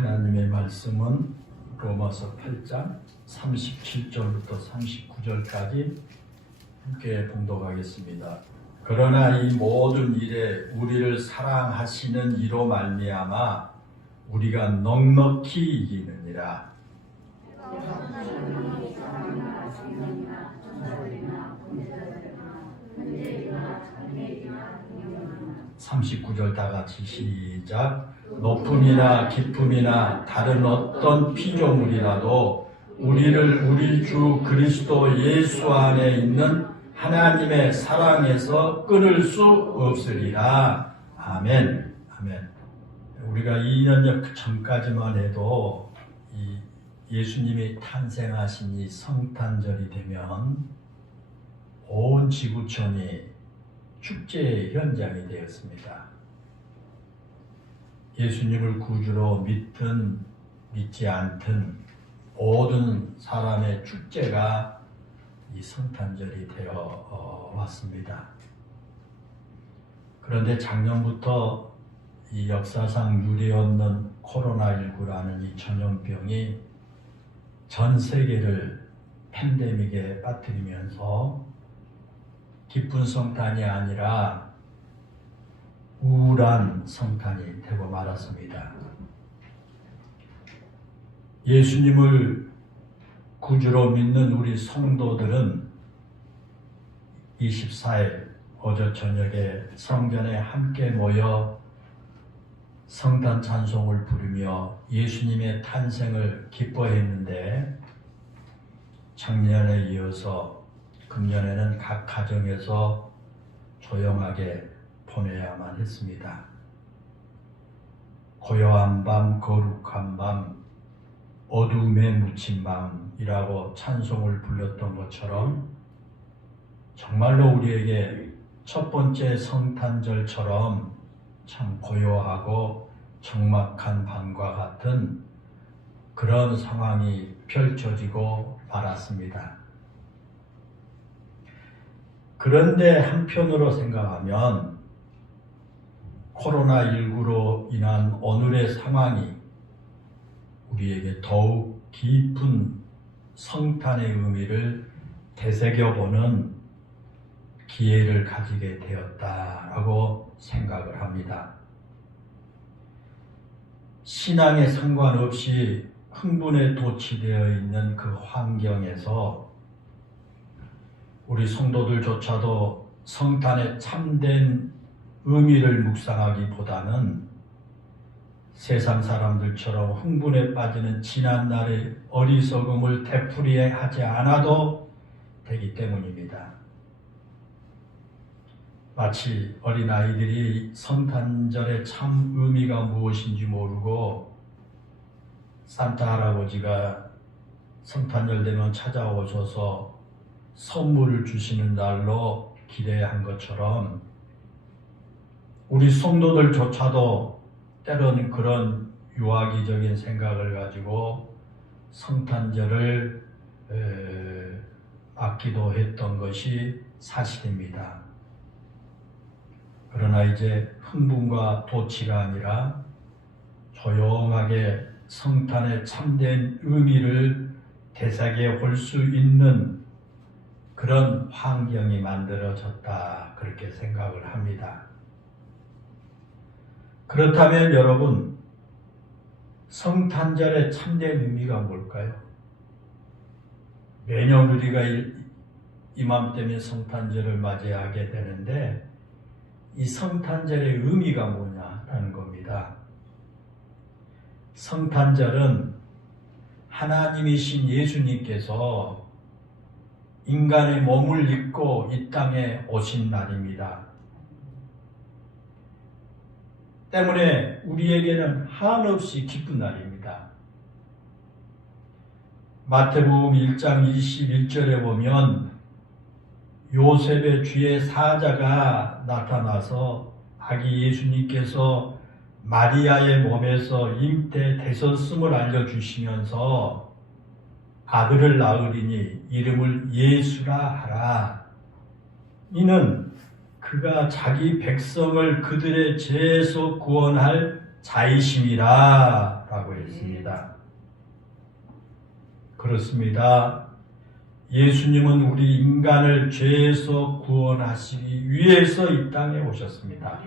하나님의 말씀은 로마서 8장 37절부터 39절까지 함께 봉독하겠습니다. 그러나 이 모든 일에 우리를 사랑하시는 이로 말미암아 우리가 넉넉히 이기느니라. 39절 다 같이 시작. 높음이나 깊음이나 다른 어떤 피조물이라도 우리를 우리 주 그리스도 예수 안에 있는 하나님의 사랑에서 끊을 수 없으리라. 아멘. 아멘. 우리가 2년여 전까지만 해도 이 예수님이 탄생하신 이 성탄절이 되면 온 지구촌이 축제의 현장이 되었습니다. 예수님을 구주로 믿든 믿지 않든 모든 사람의 축제가 이 성탄절이 되어 왔습니다. 그런데 작년부터 이 역사상 유례 없는 코로나19라는 이 전염병이 전 세계를 팬데믹에 빠뜨리면서 기쁜 성탄이 아니라 우울한 성탄이 되고 말았습니다. 예수님을 구주로 믿는 우리 성도들은 24일 어제 저녁에 성전에 함께 모여 성탄 찬송을 부르며 예수님의 탄생을 기뻐했는데 작년에 이어서 금년에는 각 가정에서 조용하게 보내야만 했습니다. 고요한 밤, 거룩한 밤, 어둠에 묻힌 밤이라고 찬송을 불렀던 것처럼 정말로 우리에게 첫 번째 성탄절처럼 참 고요하고 적막한 밤과 같은 그런 상황이 펼쳐지고 말았습니다. 그런데 한편으로 생각하면 코로나19로 인한 오늘의 상황이 우리에게 더욱 깊은 성탄의 의미를 되새겨보는 기회를 가지게 되었다라고 생각을 합니다. 신앙에 상관없이 흥분에 도취되어 있는 그 환경에서 우리 성도들조차도 성탄의 참된 의미를 묵상하기보다는 세상 사람들처럼 흥분에 빠지는 지난날의 어리석음을 되풀이하지 않아도 되기 때문입니다. 마치 어린아이들이 성탄절의 참 의미가 무엇인지 모르고 산타 할아버지가 성탄절 되면 찾아오셔서 선물을 주시는 날로 기대한 것처럼 우리 성도들조차도 때로는 그런 유아기적인 생각을 가지고 성탄절을 맞기도 했던 것이 사실입니다. 그러나 이제 흥분과 도취가 아니라 조용하게 성탄의 참된 의미를 되새겨 볼 수 있는 그런 환경이 만들어졌다, 그렇게 생각을 합니다. 그렇다면 여러분, 성탄절의 참된 의미가 뭘까요? 매년 우리가 이맘때면 성탄절을 맞이하게 되는데 이 성탄절의 의미가 뭐냐라는 겁니다. 성탄절은 하나님이신 예수님께서 인간의 몸을 입고 이 땅에 오신 날입니다. 때문에 우리에게는 한없이 기쁜 날입니다. 마태복음 1장 21절에 보면 요셉의 주의 사자가 나타나서 아기 예수님께서 마리아의 몸에서 잉태 되셨음을 알려주시면서 아들을 낳으리니 이름을 예수라 하라. 이는 그가 자기 백성을 그들의 죄에서 구원할 자이심이라 라고 했습니다. 그렇습니다. 예수님은 우리 인간을 죄에서 구원하시기 위해서 이 땅에 오셨습니다.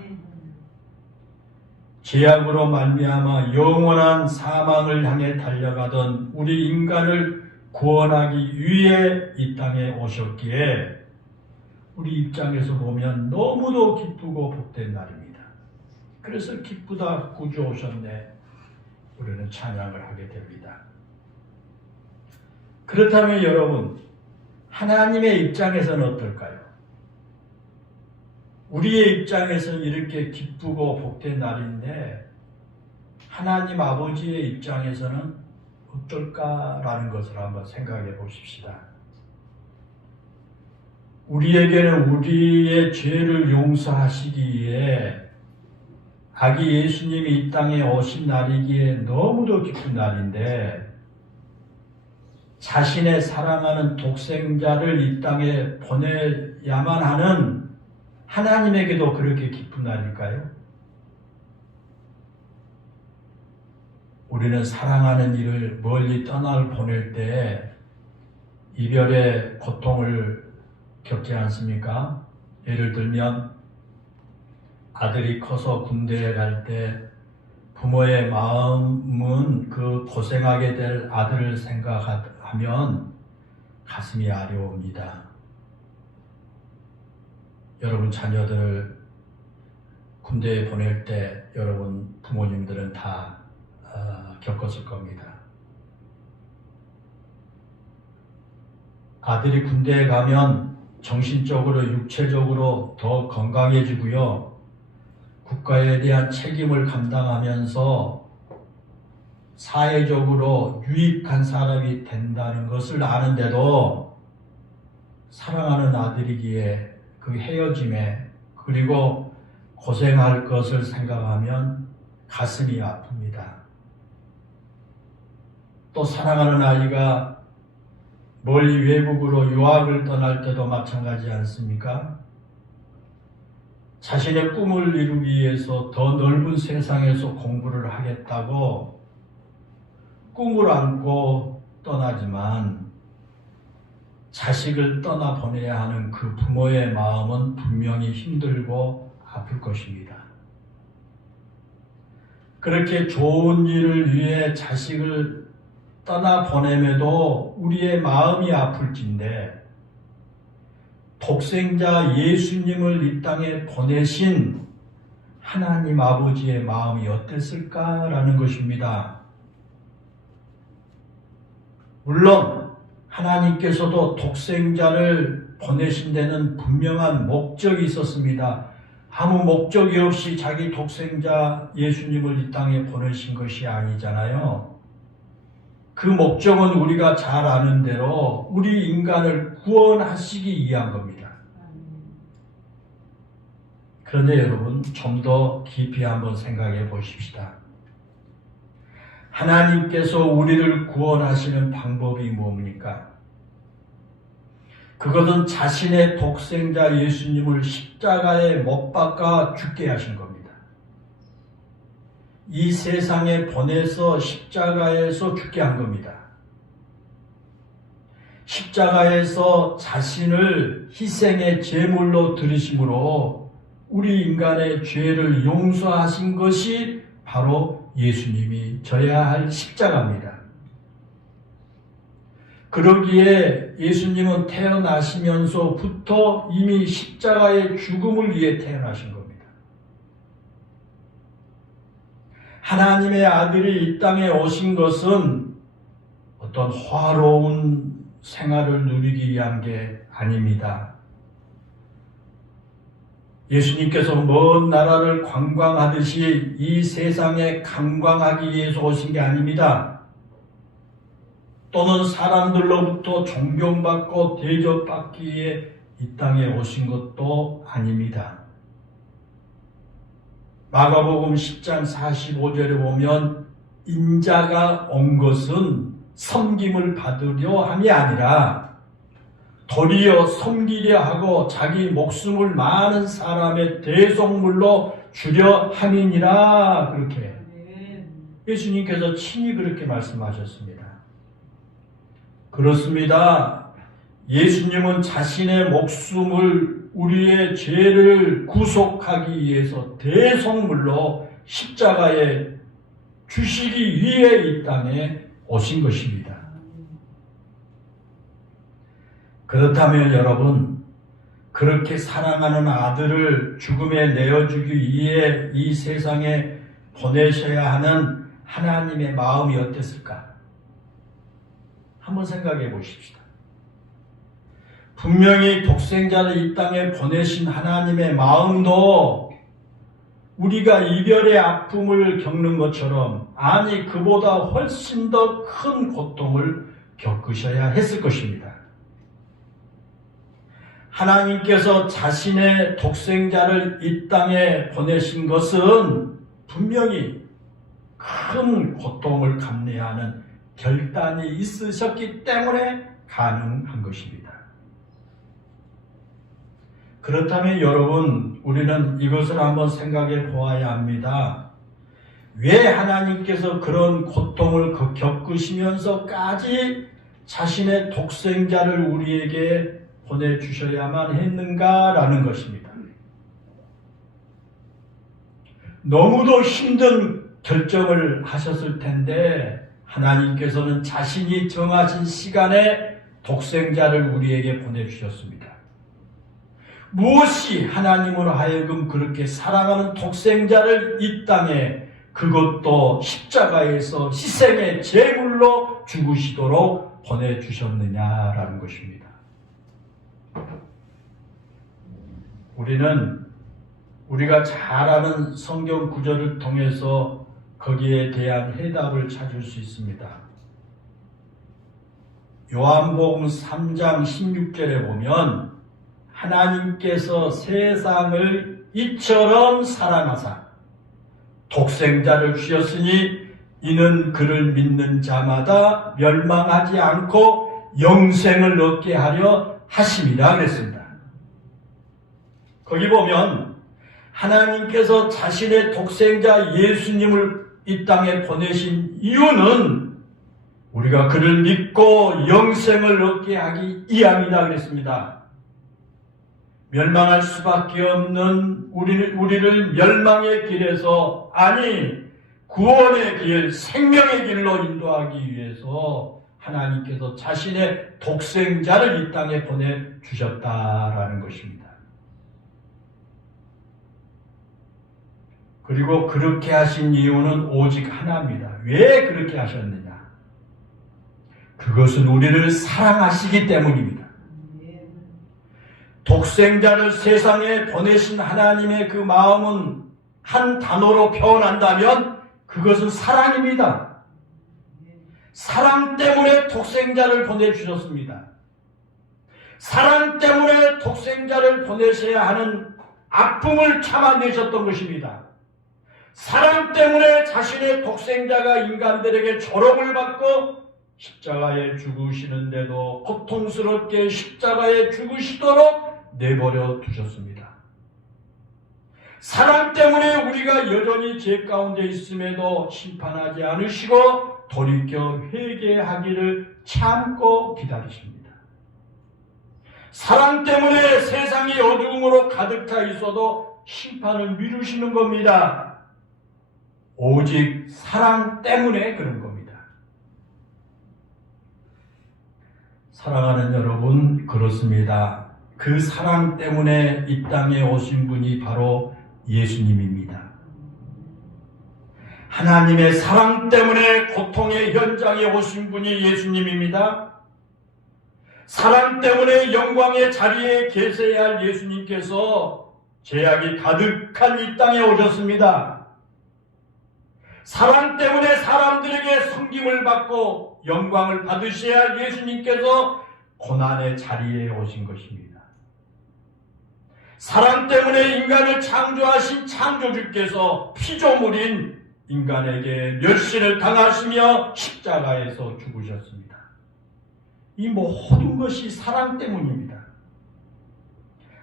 죄악으로 말미암아 영원한 사망을 향해 달려가던 우리 인간을 구원하기 위해 이 땅에 오셨기에 우리 입장에서 보면 너무도 기쁘고 복된 날입니다. 그래서 기쁘다 구주 오셨네 우리는 찬양을 하게 됩니다. 그렇다면 여러분 하나님의 입장에서는 어떨까요? 우리의 입장에서는 이렇게 기쁘고 복된 날인데 하나님 아버지의 입장에서는 어떨까라는 것을 한번 생각해 보십시다. 우리에게는 우리의 죄를 용서하시기 위해 아기 예수님이 이 땅에 오신 날이기에 너무도 기쁜 날인데 자신의 사랑하는 독생자를 이 땅에 보내야만 하는 하나님에게도 그렇게 기쁜 날일까요? 우리는 사랑하는 이를 멀리 떠날 보낼 때 이별의 고통을 겪지 않습니까? 예를 들면 아들이 커서 군대에 갈 때 부모의 마음은 그 고생하게 될 아들을 생각하면 가슴이 아려옵니다. 여러분 자녀들을 군대에 보낼 때 여러분 부모님들은 다 겪었을 겁니다. 아들이 군대에 가면 정신적으로 육체적으로 더 건강해지고요. 국가에 대한 책임을 감당하면서 사회적으로 유익한 사람이 된다는 것을 아는데도 사랑하는 아들이기에 그 헤어짐에 그리고 고생할 것을 생각하면 가슴이 아픕니다. 또 사랑하는 아이가 멀리 외국으로 유학을 떠날 때도 마찬가지 않습니까? 자신의 꿈을 이루기 위해서 더 넓은 세상에서 공부를 하겠다고 꿈을 안고 떠나지만 자식을 떠나보내야 하는 그 부모의 마음은 분명히 힘들고 아플 것입니다. 그렇게 좋은 일을 위해 자식을 떠나보냄에도 우리의 마음이 아플진데 독생자 예수님을 이 땅에 보내신 하나님 아버지의 마음이 어땠을까라는 것입니다. 물론 하나님께서도 독생자를 보내신 데는 분명한 목적이 있었습니다. 아무 목적이 없이 자기 독생자 예수님을 이 땅에 보내신 것이 아니잖아요. 그 목적은 우리가 잘 아는 대로 우리 인간을 구원하시기 위한 겁니다. 그런데 여러분 좀 더 깊이 한번 생각해 보십시다. 하나님께서 우리를 구원하시는 방법이 뭡니까? 그것은 자신의 독생자 예수님을 십자가에 못 박아 죽게 하신 겁니다. 이 세상에 보내서 십자가에서 죽게 한 겁니다. 십자가에서 자신을 희생의 제물로 드리심으로 우리 인간의 죄를 용서하신 것이 바로 예수님이 져야 할 십자가입니다. 그러기에 예수님은 태어나시면서부터 이미 십자가의 죽음을 위해 태어나신 겁니다. 하나님의 아들이 이 땅에 오신 것은 어떤 화로운 생활을 누리기 위한 게 아닙니다. 예수님께서 먼 나라를 관광하듯이 이 세상에 관광하기 위해서 오신 게 아닙니다. 또는 사람들로부터 존경받고 대접받기 위해 이 땅에 오신 것도 아닙니다. 마가복음 10장 45절에 보면 인자가 온 것은 섬김을 받으려 함이 아니라 도리어 섬기려 하고 자기 목숨을 많은 사람의 대속물로 주려 함이니라 그렇게 예수님께서 친히 그렇게 말씀하셨습니다. 그렇습니다. 예수님은 자신의 목숨을 우리의 죄를 구속하기 위해서 대속물로 십자가에 주시기 위해 이 땅에 오신 것입니다. 그렇다면 여러분, 그렇게 사랑하는 아들을 죽음에 내어주기 위해 이 세상에 보내셔야 하는 하나님의 마음이 어땠을까? 한번 생각해 보십시다. 분명히 독생자를 이 땅에 보내신 하나님의 마음도 우리가 이별의 아픔을 겪는 것처럼, 아니 그보다 훨씬 더 큰 고통을 겪으셔야 했을 것입니다. 하나님께서 자신의 독생자를 이 땅에 보내신 것은 분명히 큰 고통을 감내하는 결단이 있으셨기 때문에 가능한 것입니다. 그렇다면 여러분, 우리는 이것을 한번 생각해 보아야 합니다. 왜 하나님께서 그런 고통을 겪으시면서까지 자신의 독생자를 우리에게 보내주셔야만 했는가라는 것입니다. 너무도 힘든 결정을 하셨을 텐데 하나님께서는 자신이 정하신 시간에 독생자를 우리에게 보내주셨습니다. 무엇이 하나님으로 하여금 그렇게 사랑하는 독생자를 이 땅에, 그것도 십자가에서 희생의 제물로 죽으시도록 보내주셨느냐라는 것입니다. 우리는 우리가 잘 아는 성경 구절을 통해서 거기에 대한 해답을 찾을 수 있습니다. 요한복음 3장 16절에 보면 하나님께서 세상을 이처럼 사랑하사 독생자를 주셨으니 이는 그를 믿는 자마다 멸망하지 않고 영생을 얻게 하려 하심이라 그랬습니다. 거기 보면 하나님께서 자신의 독생자 예수님을 이 땅에 보내신 이유는 우리가 그를 믿고 영생을 얻게 하기 위함이다 그랬습니다. 멸망할 수밖에 없는 우리를 멸망의 길에서, 아니 구원의 길, 생명의 길로 인도하기 위해서 하나님께서 자신의 독생자를 이 땅에 보내주셨다라는 것입니다. 그리고 그렇게 하신 이유는 오직 하나입니다. 왜 그렇게 하셨느냐? 그것은 우리를 사랑하시기 때문입니다. 독생자를 세상에 보내신 하나님의 그 마음은 한 단어로 표현한다면 그것은 사랑입니다. 사랑 때문에 독생자를 보내주셨습니다. 사랑 때문에 독생자를 보내셔야 하는 아픔을 참아내셨던 것입니다. 사랑 때문에 자신의 독생자가 인간들에게 조롱을 받고 십자가에 죽으시는데도 고통스럽게 십자가에 죽으시도록 내버려 두셨습니다. 사랑 때문에 우리가 여전히 죄 가운데 있음에도 심판하지 않으시고 돌이켜 회개하기를 참고 기다리십니다. 사랑 때문에 세상이 어두움으로 가득 차 있어도 심판을 미루시는 겁니다. 오직 사랑 때문에 그런 겁니다. 사랑하는 여러분, 그렇습니다. 그 사랑 때문에 이 땅에 오신 분이 바로 예수님입니다. 하나님의 사랑 때문에 고통의 현장에 오신 분이 예수님입니다. 사랑 때문에 영광의 자리에 계셔야 할 예수님께서 죄악이 가득한 이 땅에 오셨습니다. 사랑 때문에 사람들에게 섬김을 받고 영광을 받으셔야 할 예수님께서 고난의 자리에 오신 것입니다. 사랑 때문에 인간을 창조하신 창조주께서 피조물인 인간에게 멸시를 당하시며 십자가에서 죽으셨습니다. 이 모든 것이 사랑 때문입니다.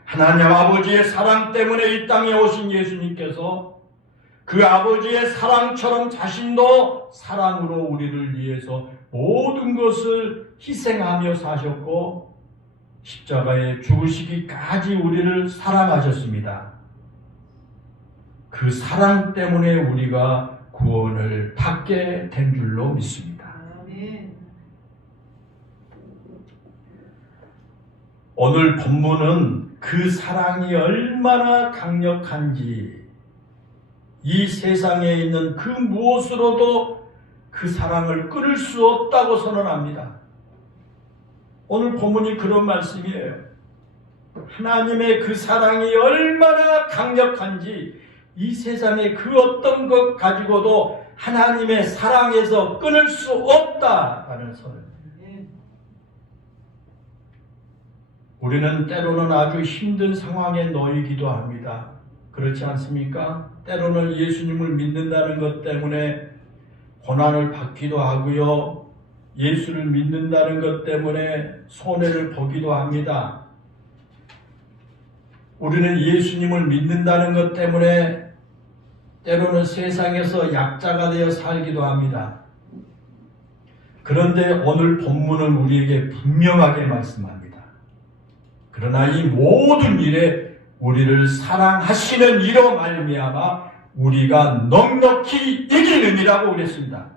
하나님 아버지의 사랑 때문에 이 땅에 오신 예수님께서 그 아버지의 사랑처럼 자신도 사랑으로 우리를 위해서 모든 것을 희생하며 사셨고 십자가에 죽으시기까지 우리를 사랑하셨습니다. 그 사랑 때문에 우리가 구원을 받게 된 줄로 믿습니다. 오늘 본문은 그 사랑이 얼마나 강력한지 이 세상에 있는 그 무엇으로도 그 사랑을 끊을 수 없다고 선언합니다. 오늘 본문이 그런 말씀이에요. 하나님의 그 사랑이 얼마나 강력한지 이 세상에 그 어떤 것 가지고도 하나님의 사랑에서 끊을 수 없다라는 선언. 우리는 때로는 아주 힘든 상황에 놓이기도 합니다. 그렇지 않습니까? 때로는 예수님을 믿는다는 것 때문에 고난을 받기도 하고요. 예수를 믿는다는 것 때문에 손해를 보기도 합니다. 우리는 예수님을 믿는다는 것 때문에 때로는 세상에서 약자가 되어 살기도 합니다. 그런데 오늘 본문은 우리에게 분명하게 말씀합니다. 그러나 이 모든 일에 우리를 사랑하시는 이로 말미암아 우리가 넉넉히 이기는이라고 그랬습니다.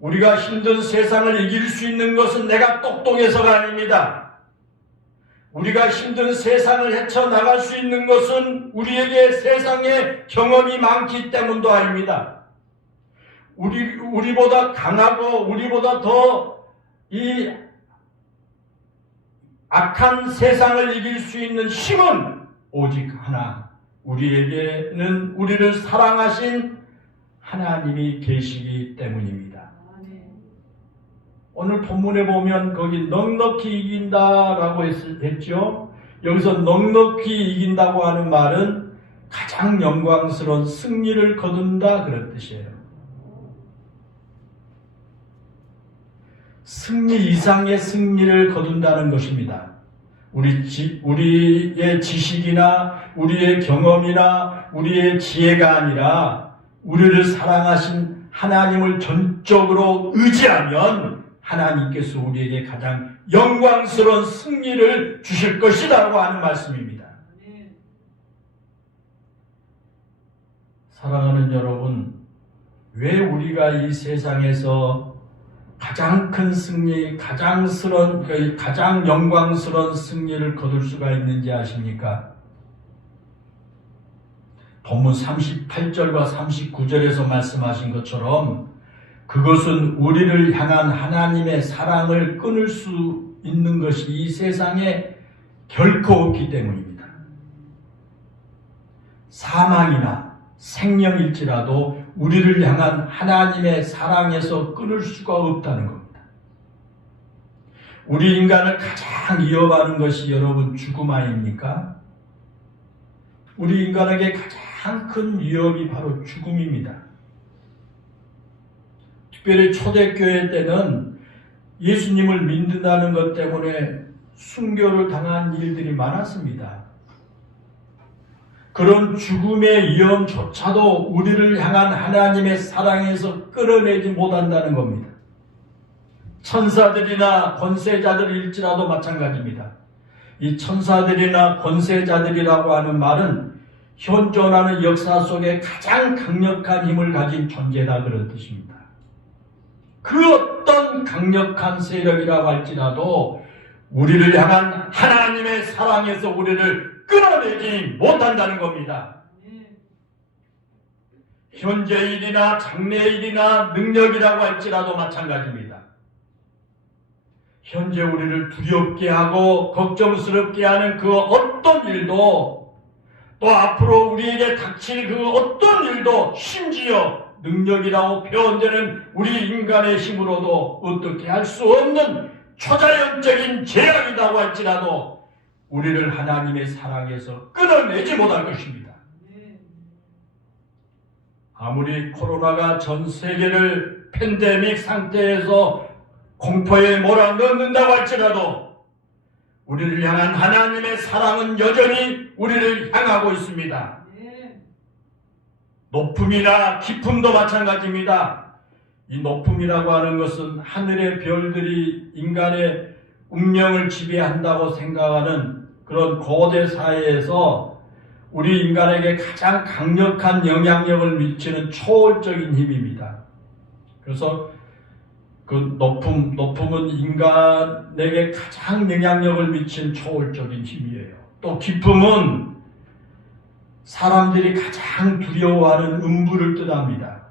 우리가 힘든 세상을 이길 수 있는 것은 내가 똑똑해서가 아닙니다. 우리가 힘든 세상을 헤쳐나갈 수 있는 것은 우리에게 세상에 경험이 많기 때문도 아닙니다. 우리보다 강하고 우리보다 더 이 악한 세상을 이길 수 있는 힘은 오직 하나, 우리에게는 우리를 사랑하신 하나님이 계시기 때문입니다. 오늘 본문에 보면 거기 넉넉히 이긴다라고 했죠. 여기서 넉넉히 이긴다고 하는 말은 가장 영광스러운 승리를 거둔다 그런 뜻이에요. 승리 이상의 승리를 거둔다는 것입니다. 우리의 지식이나 우리의 경험이나 우리의 지혜가 아니라 우리를 사랑하신 하나님을 전적으로 의지하면 하나님께서 우리에게 가장 영광스러운 승리를 주실 것이라고 하는 말씀입니다. 사랑하는 여러분, 왜 우리가 이 세상에서 가장 큰 승리, 가장 영광스러운 승리를 거둘 수가 있는지 아십니까? 본문 38절과 39절에서 말씀하신 것처럼 그것은 우리를 향한 하나님의 사랑을 끊을 수 있는 것이 이 세상에 결코 없기 때문입니다. 사망이나 생명일지라도 우리를 향한 하나님의 사랑에서 끊을 수가 없다는 겁니다. 우리 인간을 가장 위협하는 것이 여러분 죽음 아닙니까? 우리 인간에게 가장 큰 위협이 바로 죽음입니다. 특별히 초대교회 때는 예수님을 믿는다는 것 때문에 순교를 당한 일들이 많았습니다. 그런 죽음의 위험조차도 우리를 향한 하나님의 사랑에서 끌어내지 못한다는 겁니다. 천사들이나 권세자들일지라도 마찬가지입니다. 이 천사들이나 권세자들이라고 하는 말은 현존하는 역사 속에 가장 강력한 힘을 가진 존재다 그런 뜻입니다. 그 어떤 강력한 세력이라고 할지라도 우리를 향한 하나님의 사랑에서 우리를 끊어내지 못한다는 겁니다. 현재일이나 장래일이나 능력이라고 할지라도 마찬가지입니다. 현재 우리를 두렵게 하고 걱정스럽게 하는 그 어떤 일도 또 앞으로 우리에게 닥칠 그 어떤 일도 심지어 능력이라고 표현되는 우리 인간의 힘으로도 어떻게 할 수 없는 초자연적인 재앙이라고 할지라도 우리를 하나님의 사랑에서 끊어내지 못할 것입니다. 아무리 코로나가 전 세계를 팬데믹 상태에서 공포에 몰아넣는다고 할지라도 우리를 향한 하나님의 사랑은 여전히 우리를 향하고 있습니다. 높음이나 깊음도 마찬가지입니다. 이 높음이라고 하는 것은 하늘의 별들이 인간의 운명을 지배한다고 생각하는 그런 거대 사회에서 우리 인간에게 가장 강력한 영향력을 미치는 초월적인 힘입니다. 그래서 그 높음은 인간에게 가장 영향력을 미치는 초월적인 힘이에요. 또 깊음은 사람들이 가장 두려워하는 음부를 뜻합니다.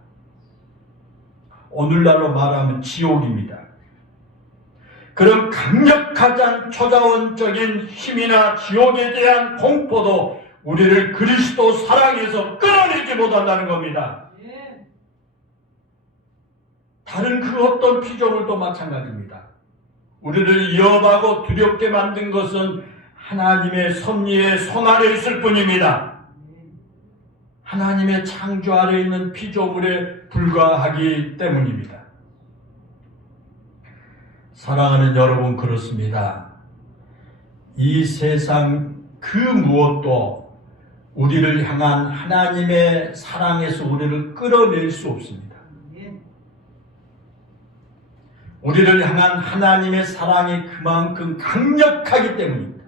오늘날로 말하면 지옥입니다. 그런 강력하지 초자원적인 힘이나 지옥에 대한 공포도 우리를 그리스도 사랑에서 끌어내지 못한다는 겁니다. 다른 그 어떤 피조물도 마찬가지입니다. 우리를 위협하고 두렵게 만든 것은 하나님의 섭리의 손 아래 있을 뿐입니다. 하나님의 창조 아래 있는 피조물에 불과하기 때문입니다. 사랑하는 여러분, 그렇습니다. 이 세상 그 무엇도 우리를 향한 하나님의 사랑에서 우리를 끌어낼 수 없습니다. 우리를 향한 하나님의 사랑이 그만큼 강력하기 때문입니다.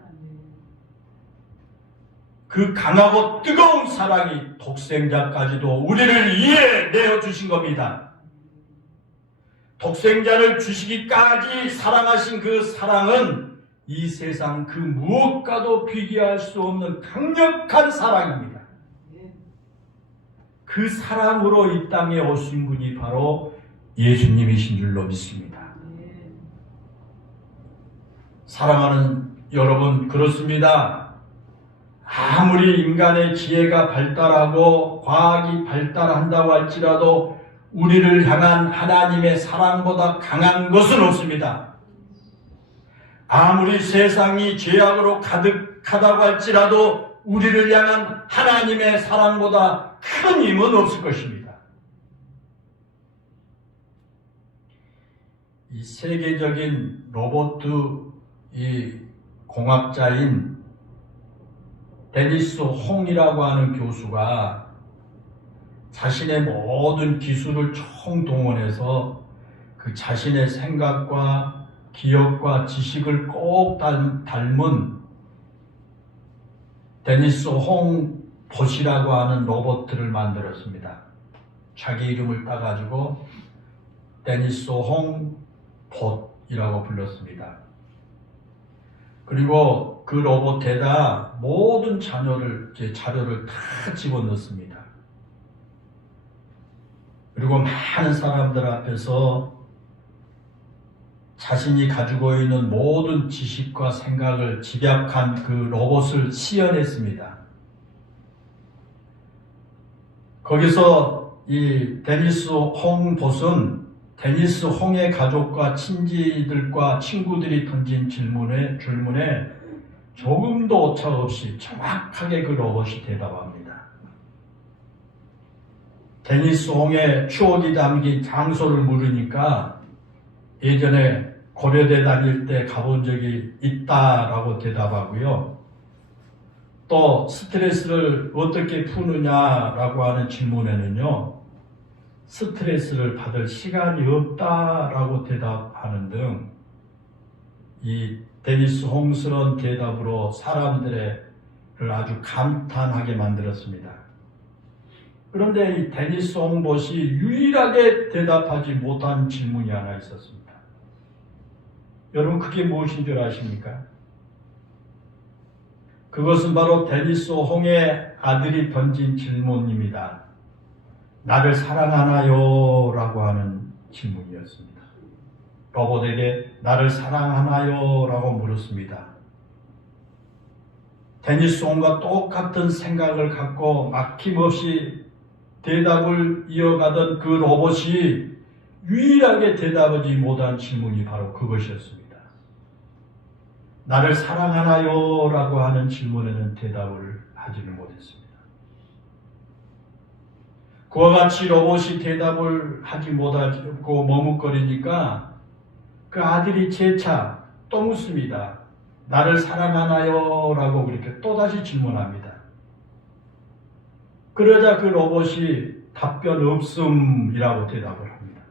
그 강하고 뜨거운 사랑이 독생자까지도 우리를 위해 내어주신 겁니다. 독생자를 주시기까지 사랑하신 그 사랑은 이 세상 그 무엇과도 비교할 수 없는 강력한 사랑입니다. 그 사랑으로 이 땅에 오신 분이 바로 예수님이신 줄로 믿습니다. 사랑하는 여러분, 그렇습니다. 아무리 인간의 지혜가 발달하고 과학이 발달한다고 할지라도 우리를 향한 하나님의 사랑보다 강한 것은 없습니다. 아무리 세상이 죄악으로 가득하다고 할지라도 우리를 향한 하나님의 사랑보다 큰 힘은 없을 것입니다. 이 세계적인 로봇 이 공학자인 데니스 홍이라고 하는 교수가 자신의 모든 기술을 총동원해서 그 자신의 생각과 기억과 지식을 꼭 닮은 데니스 홍 봇이라고 하는 로봇을 만들었습니다. 자기 이름을 따가지고 데니스 홍 봇이라고 불렀습니다. 그리고 그 로봇에다 모든 자료를 다 집어넣습니다. 그리고 많은 사람들 앞에서 자신이 가지고 있는 모든 지식과 생각을 집약한 그 로봇을 시연했습니다. 거기서 이 데니스 홍 봇은 데니스 홍의 가족과 친지들과 친구들이 던진 질문에 조금도 오차 없이 정확하게 그 로봇이 대답합니다. 데니스 홍의 추억이 담긴 장소를 물으니까 예전에 고려대 다닐 때 가본 적이 있다라고 대답하고요. 또 스트레스를 어떻게 푸느냐라고 하는 질문에는요, 스트레스를 받을 시간이 없다라고 대답하는 등 이 데니스 홍스러운 대답으로 사람들을 아주 감탄하게 만들었습니다. 그런데 이 데니스 홍봇이 유일하게 대답하지 못한 질문이 하나 있었습니다. 여러분, 그게 무엇인 줄 아십니까? 그것은 바로 데니스 홍의 아들이 던진 질문입니다. 나를 사랑하나요? 라고 하는 질문이었습니다. 로봇에게 나를 사랑하나요? 라고 물었습니다. 데니스 홍과 똑같은 생각을 갖고 막힘없이 대답을 이어가던 그 로봇이 유일하게 대답하지 못한 질문이 바로 그것이었습니다. 나를 사랑하나요? 라고 하는 질문에는 대답을 하지는 못했습니다. 그와 같이 로봇이 대답을 하지 못하고 머뭇거리니까 그 아들이 재차 또 묻습니다. 나를 사랑하나요? 라고 그렇게 또다시 질문합니다. 그러자 그 로봇이 답변 없음이라고 대답을 합니다.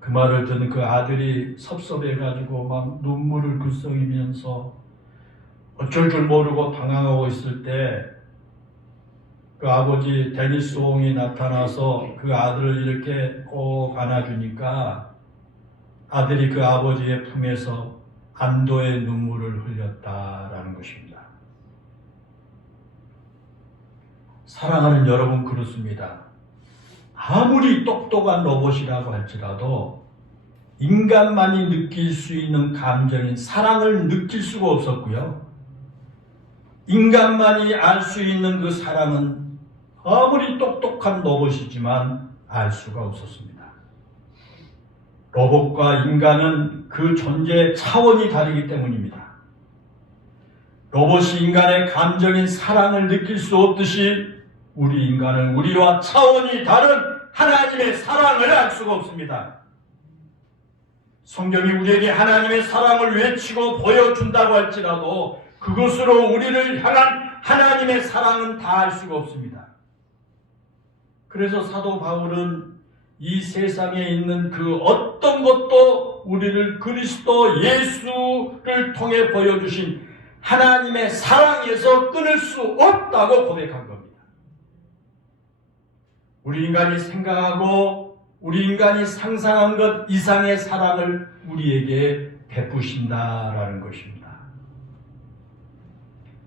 그 말을 듣는 그 아들이 섭섭해가지고 막 눈물을 글썽이면서 어쩔 줄 모르고 당황하고 있을 때 그 아버지 데니스 옹이 나타나서 그 아들을 이렇게 꼭 안아주니까 아들이 그 아버지의 품에서 안도의 눈물을 흘렸다라는 것입니다. 사랑하는 여러분, 그렇습니다. 아무리 똑똑한 로봇이라고 할지라도 인간만이 느낄 수 있는 감정인 사랑을 느낄 수가 없었고요. 인간만이 알 수 있는 그 사랑은 아무리 똑똑한 로봇이지만 알 수가 없었습니다. 로봇과 인간은 그 존재의 차원이 다르기 때문입니다. 로봇이 인간의 감정인 사랑을 느낄 수 없듯이 우리 인간은 우리와 차원이 다른 하나님의 사랑을 알 수가 없습니다. 성경이 우리에게 하나님의 사랑을 외치고 보여준다고 할지라도 그것으로 우리를 향한 하나님의 사랑은 다 알 수가 없습니다. 그래서 사도 바울은 이 세상에 있는 그 어떤 것도 우리를 그리스도 예수를 통해 보여주신 하나님의 사랑에서 끊을 수 없다고 고백한 겁니다. 우리 인간이 생각하고 우리 인간이 상상한 것 이상의 사랑을 우리에게 베푸신다라는 것입니다.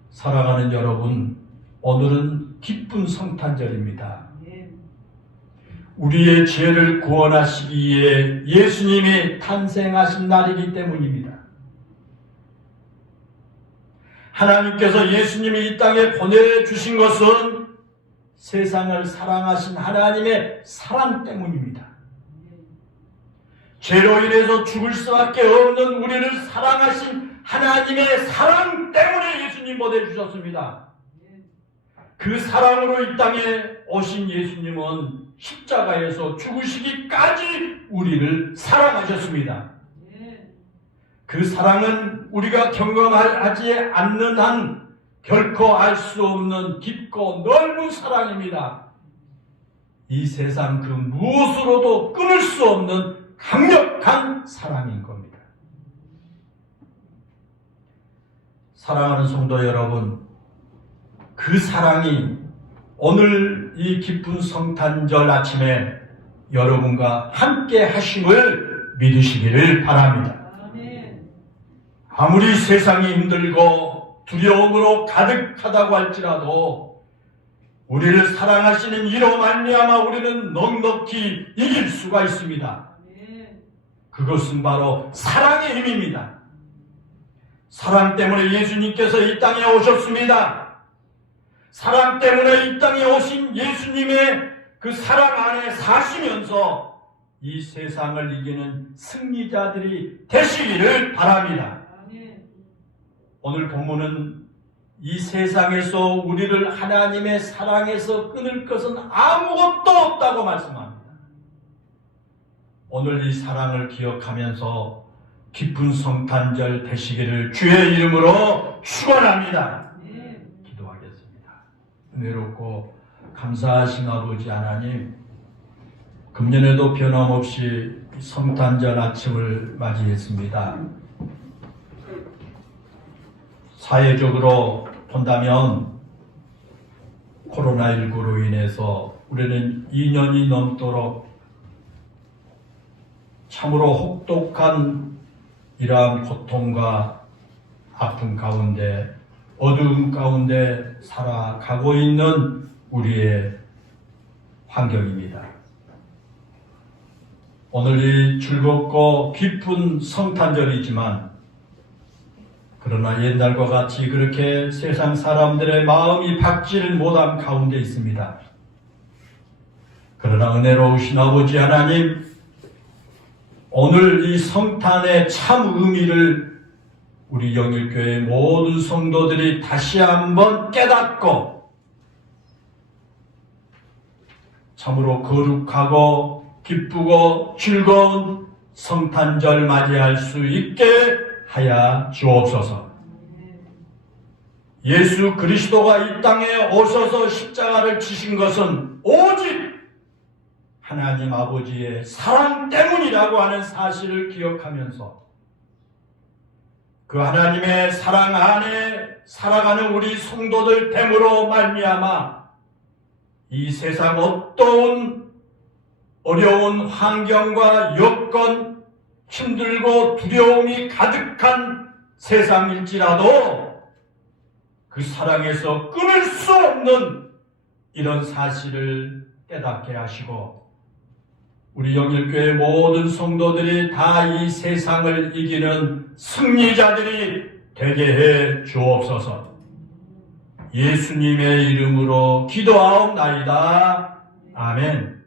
사랑하는 여러분, 오늘은 기쁜 성탄절입니다. 우리의 죄를 구원하시기 위해 예수님이 탄생하신 날이기 때문입니다. 하나님께서 예수님이 이 땅에 보내주신 것은 세상을 사랑하신 하나님의 사랑 때문입니다. 죄로 인해서 죽을 수밖에 없는 우리를 사랑하신 하나님의 사랑 때문에 예수님 보내주셨습니다. 그 사랑으로 이 땅에 오신 예수님은 십자가에서 죽으시기까지 우리를 사랑하셨습니다. 그 사랑은 우리가 경험하지 않는 한 결코 알 수 없는 깊고 넓은 사랑입니다. 이 세상 그 무엇으로도 끊을 수 없는 강력한 사랑인 겁니다. 사랑하는 성도 여러분, 그 사랑이 오늘 이 기쁜 성탄절 아침에 여러분과 함께 하심을 믿으시기를 바랍니다. 아무리 세상이 힘들고 두려움으로 가득하다고 할지라도 우리를 사랑하시는 이로 말미암아 우리는 넉넉히 이길 수가 있습니다. 그것은 바로 사랑의 힘입니다. 사랑 때문에 예수님께서 이 땅에 오셨습니다. 사랑 때문에 이 땅에 오신 예수님의 그 사랑 안에 사시면서 이 세상을 이기는 승리자들이 되시기를 바랍니다. 오늘 본문은 이 세상에서 우리를 하나님의 사랑에서 끊을 것은 아무것도 없다고 말씀합니다. 오늘 이 사랑을 기억하면서 기쁜 성탄절 되시기를 주의 이름으로 축원합니다. 기도하겠습니다. 은혜롭고 감사하신 아버지 하나님, 금년에도 변함없이 성탄절 아침을 맞이했습니다. 사회적으로 본다면 코로나19로 인해서 우리는 2년이 넘도록 참으로 혹독한 이러한 고통과 아픔 가운데 어두움 가운데 살아가고 있는 우리의 환경입니다. 오늘이 즐겁고 기쁜 성탄절이지만 그러나 옛날과 같이 그렇게 세상 사람들의 마음이 받지를 못한 가운데 있습니다. 그러나 은혜로우신 아버지 하나님, 오늘 이 성탄의 참 의미를 우리 영일교회 모든 성도들이 다시 한번 깨닫고 참으로 거룩하고 기쁘고 즐거운 성탄절 맞이할 수 있게 하여 주옵소서. 예수 그리스도가 이 땅에 오셔서 십자가를 지신 것은 오직 하나님 아버지의 사랑 때문이라고 하는 사실을 기억하면서 그 하나님의 사랑 안에 살아가는 우리 성도들 됨으로 말미암아 이 세상 어떠한 어려운 환경과 여건, 힘들고 두려움이 가득한 세상일지라도 그 사랑에서 끊을 수 없는 이런 사실을 깨닫게 하시고 우리 영일교회 모든 성도들이 다 이 세상을 이기는 승리자들이 되게 해 주옵소서. 예수님의 이름으로 기도하옵나이다. 아멘.